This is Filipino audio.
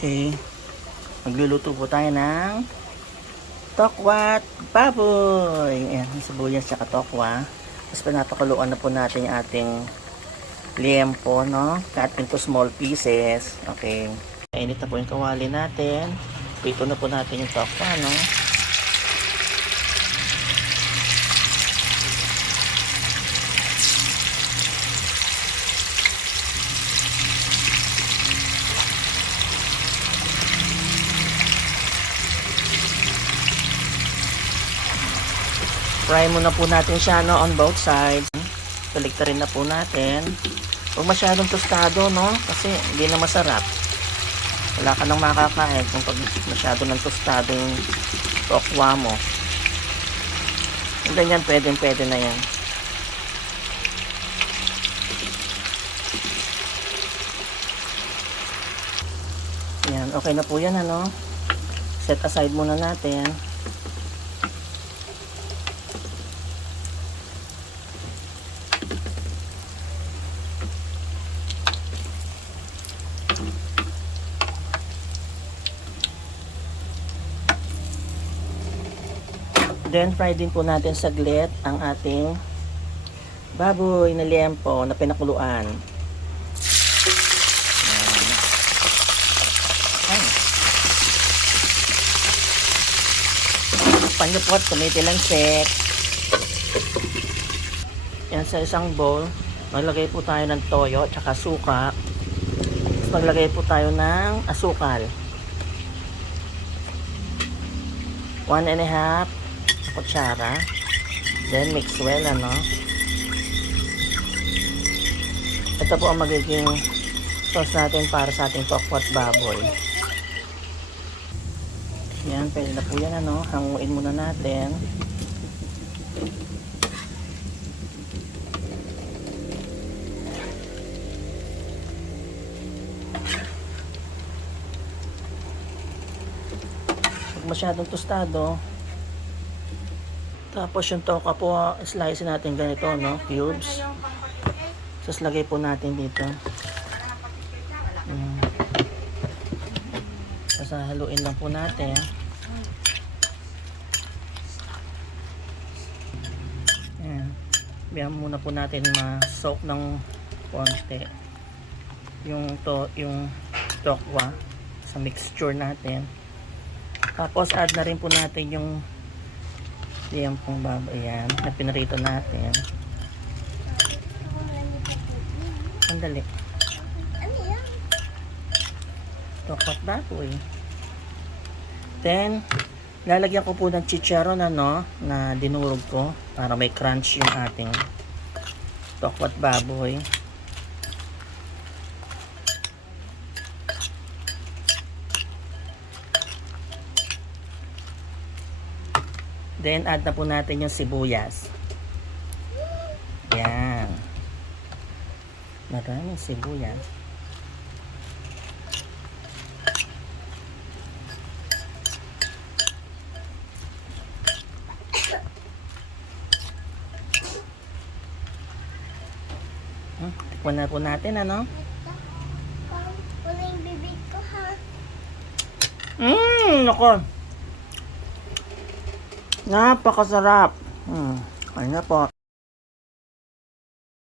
Okay. Magluluto po tayo ng tokwat baboy. Ayan, sibuyas at tokwa. Tapos pinapakuluan na po natin yung ating liempo, no? Cut into small pieces. Okay. Init na po yung kawali natin. Pito na po natin yung tokwa, no? Fry muna po natin siya, no, on both sides. Baliktarin na po natin. Huwag masyadong tostado, no, kasi hindi na masarap. Wala ka nang makakain kung pag masyado ng tostado yung tokwa mo. Yung ganyan, pwede na yan. Yan, okay na po yan, ano. Set aside muna natin. Then, fry din po natin saglit ang ating baboy na liempo na pinakuluan. Pan niyo po at tumitilang set. Yan, sa isang bowl, maglagay po tayo ng toyo at saka suka. Tapos maglagay po tayo ng asukal. 1.5 kutsara. Then mix well, ano. Ito po ang magiging sauce natin para sa ating tokwat baboy. Yan, pwede na po yan, ano. Hanguin muna natin. Huwag masyadong tostado. Tapos yung toka po, slice natin ganito, no, cubes. Tapos lagay po natin dito. Tapos haluin lang po natin. Ayan. Biyan muna po natin ma-soak ng konti yung tokwa sa mixture natin. Tapos add na rin po natin yung liempong baboy, yan, na pinarito natin. Sandali. Tokwat baboy. Then, lalagyan ko po ng chicharon, ano, na dinurog ko para may crunch yung ating tokwat baboy. Then, add na po natin yung sibuyas. Yan. Maraming sibuyas. Tikman na po natin, ano? Wala yung bibig ko, ha? Nako. Napakasarap. Ayun na po.